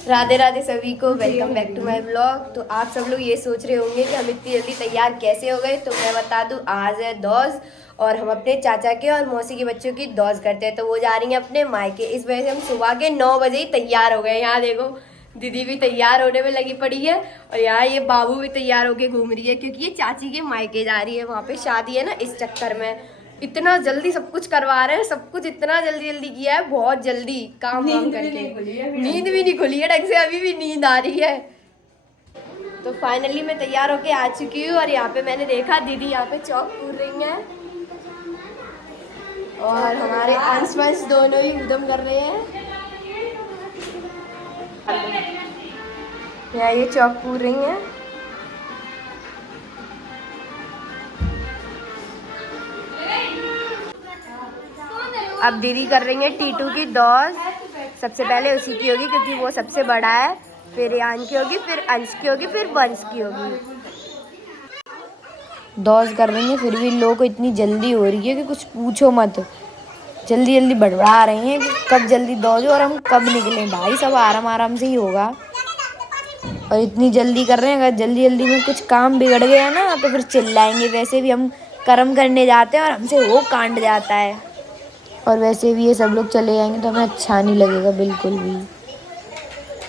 राधे राधे सभी को, welcome back to my blog. तो आप सब लोग ये सोच रहे होंगे कि हम इतनी जल्दी तैयार कैसे हो गए। तो मैं बता दूं, आज है दौज और हम अपने चाचा के और मौसी के बच्चों की दौज करते हैं। तो वो जा रही हैं अपने मायके, इस वजह से हम सुबह के 9 बजे ही तैयार हो गए। यहाँ देखो, दीदी भी तैयार होने में लगी पड़ी है और यहाँ ये बाबू भी तैयार होके घूम रही है, क्योंकि ये चाची के मायके जा रही है। वहाँ पे शादी है ना, इस चक्कर में इतना जल्दी सब कुछ करवा रहे हैं। सब कुछ इतना जल्दी जल्दी किया है, बहुत जल्दी काम वाम करके। नींद भी नहीं खुली है ढंग से, अभी भी नींद आ रही है। तो फाइनली मैं तैयार होके आ चुकी हूँ और यहाँ पे मैंने देखा दीदी यहाँ पे चौक पूर रही हैं और हमारे अंश वंश दोनों ही उद्यम कर रहे हैं। यहाँ ये चौक पूर रही हैं। अब दीदी कर रही है टीटू की दौज। सबसे पहले उसी की होगी क्योंकि वो सबसे बड़ा है, फिर यान की होगी, फिर अंश की होगी, फिर वंश की होगी। दौज कर रही है, फिर भी लोगों को इतनी जल्दी हो रही है कि कुछ पूछो मत। जल्दी जल्दी बढ़ा रही हैं कि कब जल्दी दौज हो और हम कब निकलें। भाई सब आराम आराम से ही होगा और इतनी जल्दी कर रहे हैं। अगर जल्दी जल्दी में कुछ काम बिगड़ गया ना तो फिर चिल्लाएंगे। वैसे भी हम कर्म करने जाते हैं और हमसे वो कांड जाता है, और वैसे भी ये सब लोग चले जाएंगे तो हमें अच्छा नहीं लगेगा बिल्कुल भी।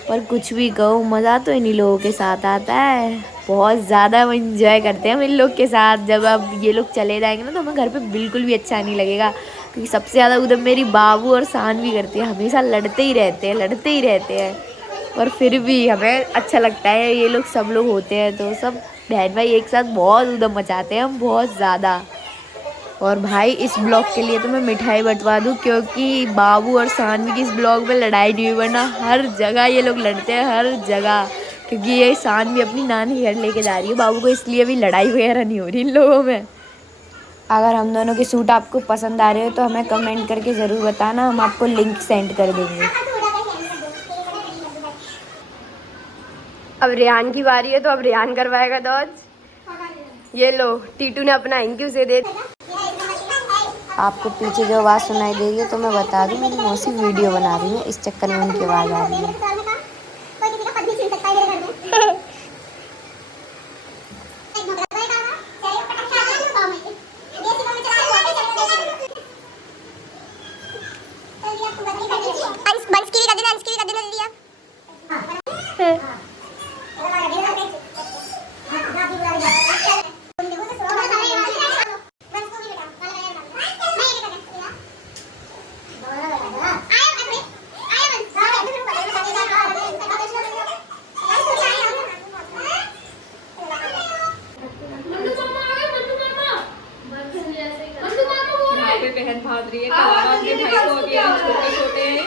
पर कुछ भी कहो, मज़ा तो इन्हीं लोगों के साथ आता है। बहुत ज़्यादा हम इंजॉय करते हैं हम इन लोग के साथ। जब अब ये लोग चले जाएंगे ना तो हमें घर पे बिल्कुल भी अच्छा नहीं लगेगा, क्योंकि सबसे ज़्यादा उधर मेरी बाबू और सानवी करती है। हमेशा लड़ते ही रहते हैं, लड़ते ही रहते हैं। पर फिर भी हमें अच्छा लगता है, ये लोग सब लोग होते हैं तो सब बहन भाई एक साथ बहुत उधम मचाते हैं हम, बहुत ज़्यादा। और भाई इस ब्लॉग के लिए तो मैं मिठाई बंटवा दूँ, क्योंकि बाबू और सानवी की इस ब्लॉग में लड़ाई नहीं हुई, वरना हर जगह ये लोग लड़ते हैं, हर जगह। क्योंकि ये सानवी अपनी नानी घर लेके जा रही है बाबू को, इसलिए भी लड़ाई वगैरह नहीं हो रही इन लोगों में। अगर हम दोनों के सूट आपको पसंद आ रहे हो तो हमें कमेंट करके ज़रूर बताना, हम आपको लिंक सेंड कर देंगे। अब रेहान की बारी है तो अब रेहान करवाएगा दौज। ये लो, टीटू ने अपना इंक्यू से दे। आपको पीछे जो आवाज़ सुनाई देगी तो मैं बता दूं, मेरी मौसी वीडियो बना रही है, इस चक्कर में उनकी आवाज़ आ रही है। बहन भाग रही है, अपने भाई को, अभी छोटे छोटे हैं।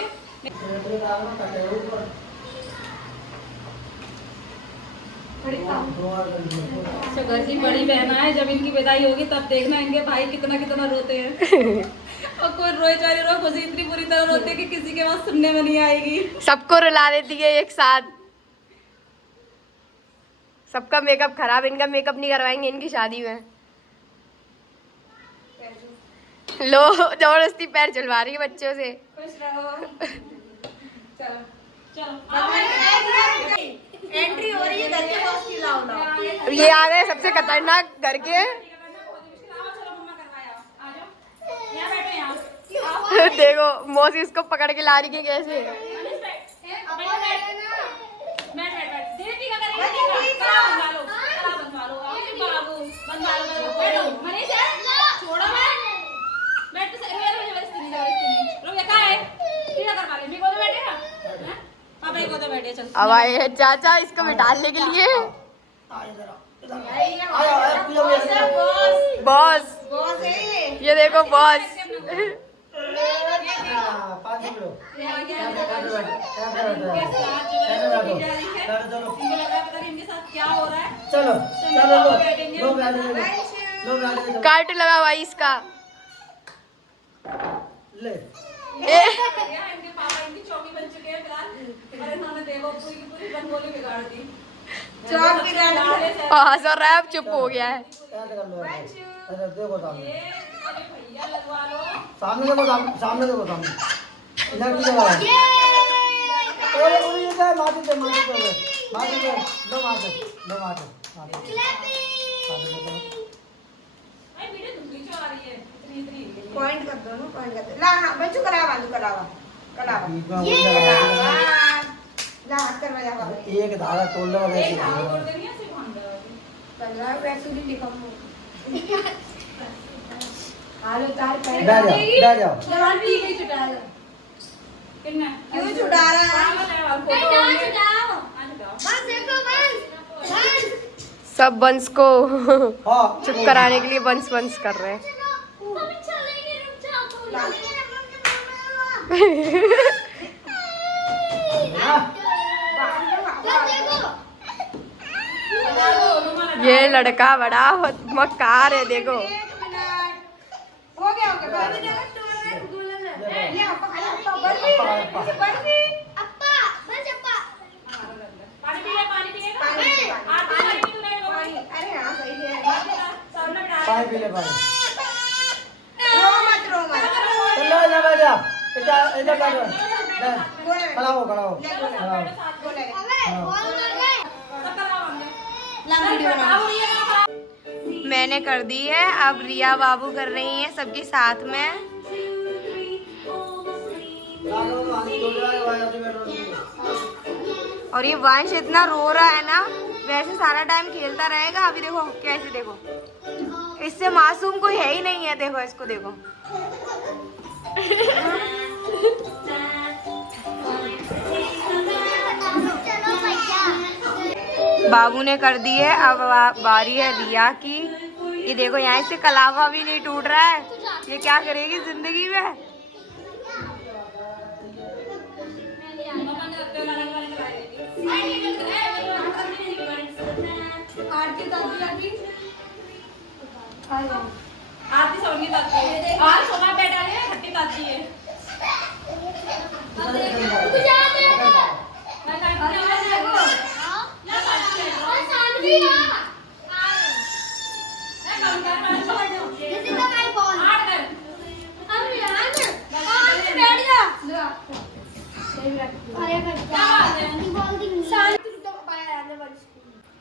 घर की बड़ी बहन है, जब इनकी विदाई होगी तब देखना इनके भाई कितना कितना रोते हैं। और कोई रोए चाहे रो, खुशी इतनी बुरी तरह रोते हैं कि किसी के पास सुनने में नहीं आएगी। सबको रुला देती है एक साथ। सबका मेकअप खराब, इनका मेकअप नहीं करवाएंगे इनकी शादी में। लो, जबरदस्ती पैर चलवा रही है बच्चों से। खुश रहो। चलो चलो, एंट्री हो रही है घर के बॉस की। लाओ ये आ गए सबसे खतरनाक घर के। देखो मौसी उसको पकड़ के ला रही है कैसे। अब आए हैं चाचा इसको बिठाने के लिए। बॉस, ये देखो बॉस। चलो कार्ड लगा भाई इसका। ले हंस रहा है, अब चुप हो गया है। सामने देखो, सामने देखो, सामने इधर भी देखो। भाई वीडियो दूसरी जो आ रही है इतनी पॉइंट कर दो ना, पॉइंट कर दो। ला हाँ बच्चों कलावा कलावा कलावा ला हाथ करवा जा बाबा। एक धारा तोड़ लो वैसे एक धावा तोड़ देनी है सिर्फ भांग दो 15 पैसे भी लिखा हूँ। हालो तार पहले बैठ जाओ जवान भी नहीं छुटा दो। कितना क्यों छुटा रहा है? छुटाओ बस देखो बस सब वंश को हाँ चुप कराने के लिए वंश वंश कर रहे हैं। ये लड़का बड़ा मक्कार है देखो। हो गया हो गया। ले अप्पा खाली अप्पा बर्फी अप्पा बस अप्पा पानी पी ले पानी पी ले पानी पानी पी तूने पानी। अरे हाँ सही है। सामने बिठा पानी पी ले पानी रो मत चलो जा बैठ जा इधर इधर बैठ खड़ा हो खड़ा हो मैंने कर दी है, अब रिया बाबू कर रही हैं सबके साथ में। और ये वंश इतना रो रहा है ना, वैसे सारा टाइम खेलता रहेगा। अभी देखो कैसे, देखो इससे मासूम कोई है ही नहीं है। देखो इसको देखो। बाबू ने कर दी है, अब बारी है रिया की। ये देखो यहाँ से कलावा भी नहीं टूट रहा है। ये क्या करेगी जिंदगी में। आरती दादी आरती आरती सोनी दादी है और सोना बेटा है खट्टी दादी है।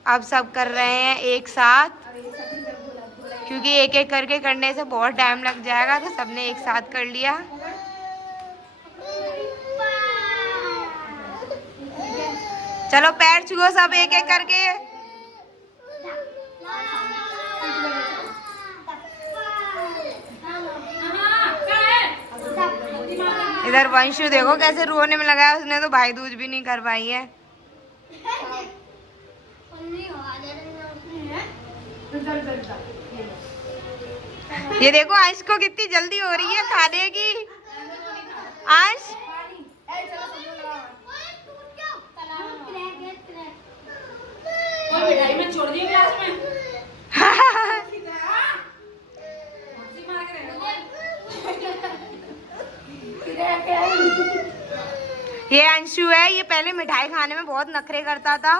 अब सब कर रहे हैं एक साथ, क्योंकि एक एक करके करने से बहुत टाइम लग जाएगा, तो सबने एक साथ कर लिया। चलो पैर छुओ सब एक एक करके। इधर वंशु देखो कैसे रोने में लगा है, उसने तो भाई दूज भी नहीं कर पाई है। ये देखो अंश को कितनी जल्दी हो रही है खाने की। अंश मिठाई में छोड़ दिए ग्लास में। ये अंशु है, ये पहले मिठाई खाने में बहुत नखरे करता था,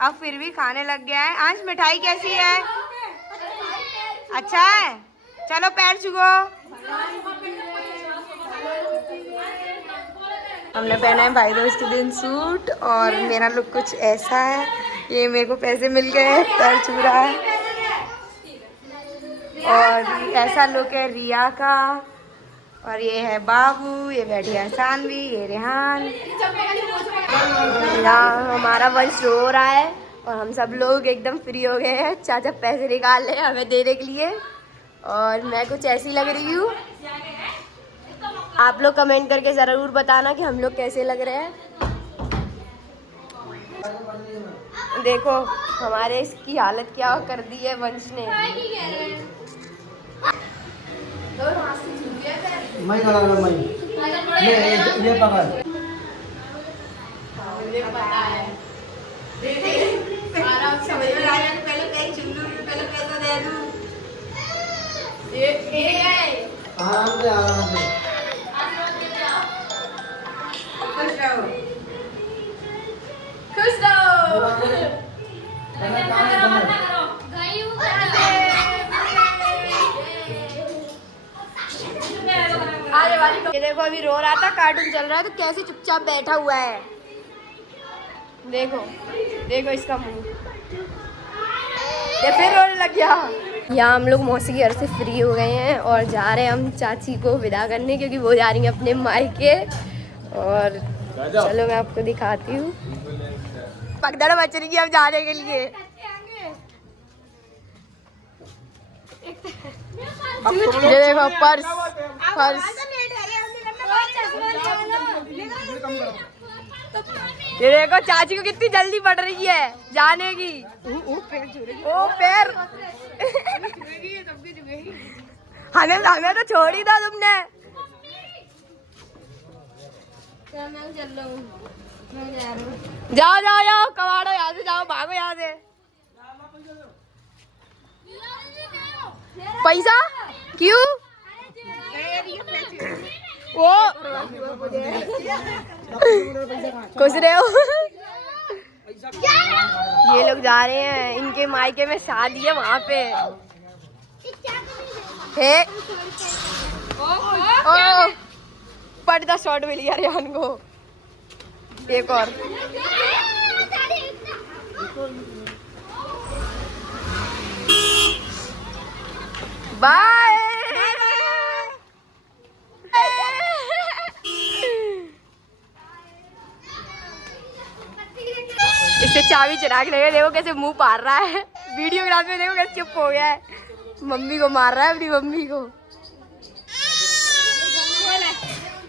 अब फिर भी खाने लग गया है। अंश मिठाई कैसी है? अच्छा है, चलो पैर छुओ। हमने पहना है भाई दोस्त के दिन सूट, और मेरा लुक कुछ ऐसा है। ये मेरे को पैसे मिल गए, पैर छू रहा है। और ऐसा लुक है रिया का, और ये है बाबू, ये बैठी है सानवी, ये रेहान। यहाँ हमारा वंश रो रहा है और हम सब लोग एकदम फ्री हो गए हैं। चाचा पैसे निकाल रहे हैं हमें देने के लिए, और मैं कुछ ऐसी लग रही हूँ। आप लोग कमेंट करके ज़रूर बताना कि हम लोग कैसे लग रहे हैं। देखो हमारे इसकी हालत क्या कर दी है वंश ने। मैं खड़ा हूं, मैं ये पकड़। मुझे पता है, आराम समझ में आ जाए। पहले कहीं चुल्लू, पहले पैसा दे दूं। ये आराम से आराम से। खुश रहो, खुश रहो। ये देखो अभी रो रहा था, कार्टून चल रहा है, तो कैसे चुपचाप बैठा हुआ है। देखो देखो इसका मुंह, ये फिर रोने लग गया। यहाँ हम लोग मौसी के घर से फ्री हो गए हैं और जा रहे हैं हम चाची को विदा करने, क्योंकि वो जा रही हैं अपने मायके। और चलो मैं आपको दिखाती हूँ, पगदड़ बच रही है अब जाने के लिए। ये देखो पर्स पर्स, ये देखो चाची को कितनी जल्दी पड़ रही है जाने की। ओ पैर हमें हमें तो छोड़ ही था तुमने। जाओ जाओ जाओ कबाड़ो यहाँ से, जाओ भागो यहाँ से। पैसा क्यों? वो खुश रहे हो। ये लोग जा रहे हैं, इनके मायके में शादी है वहाँ पे है। ओ पर्दा शॉट मिल गया रेहान को। एक और बाय। इससे चाबी चुरा के लगे, देखो कैसे मुंह पार रहा है। वीडियोग्राफी में देखो कैसे चुप हो गया है, मम्मी को मार रहा है अपनी मम्मी को।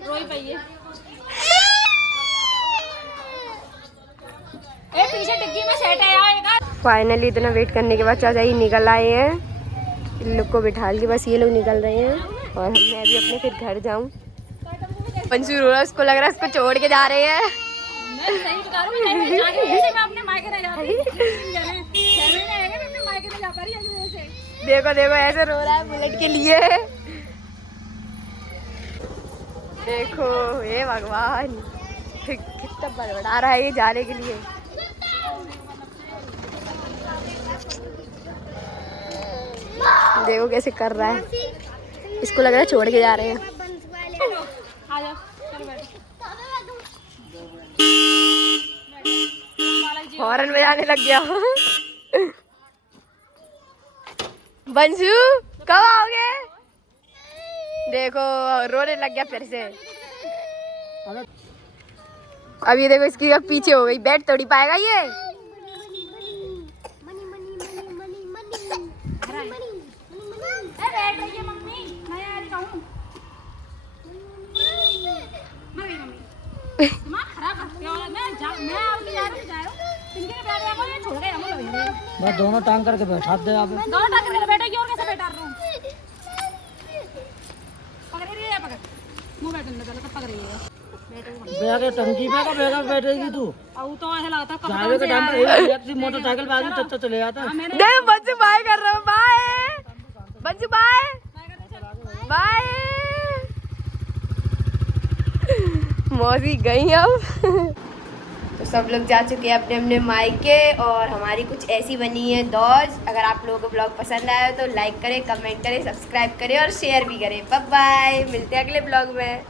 रोई पाइए पीछे टिक्की में सेट है। फाइनली इतना वेट करने के बाद चाचा जी निकल आए हैं, इन लोग को बिठा के बस ये लोग निकल रहे हैं और मैं भी अपने फिर घर जाऊं। मंसूर हो रहा है, उसको लग रहा है उसको छोड़ के जा रहे हैं। मैं सही बता रही हूँ, मैं अपने मायके नहीं जा रही, अपने मायके नहीं जा पा रही ऐसे। देखो देखो ऐसे रो रहा है बुलेट के लिए। देखो हे भगवान कितना बड़बड़ा रहा है ये जाने के लिए। देखो कैसे कर रहा है, इसको लग रहा है छोड़ के जा रहे हैं। हॉर्न बजाने लग गया। बंसू कब आओगे? देखो रोने लग गया फिर से। अब ये देखो इसकी अब पीछे हो गई, बैठ तोड़ी पाएगा ये। बस दोनों टांग करके बैठा दे आप। दोनों टांग करके बैठेगी और कैसे बैठा रहा हूं? पकड़ रही है, पकड़ मुंह बैठने दे, पहले पकड़ रही है। बैग टंकी पे का बैग बैठेगी तू। अब तो ऐसा लगता है जावे के टाइम पे एक मोटरसाइकिल पे आदमी तब चले जाता है। देख बच्चू बाय कर रहा है, बाय बच्चू बाय बाय। मौसी गई अब। तो सब लोग जा चुके हैं अपने अपने मायके और हमारी कुछ ऐसी बनी है दौज। अगर आप लोगों को ब्लॉग पसंद आया तो लाइक करें, कमेंट करें, सब्सक्राइब करें और शेयर भी करें। बाय बाय, मिलते हैं अगले ब्लॉग में।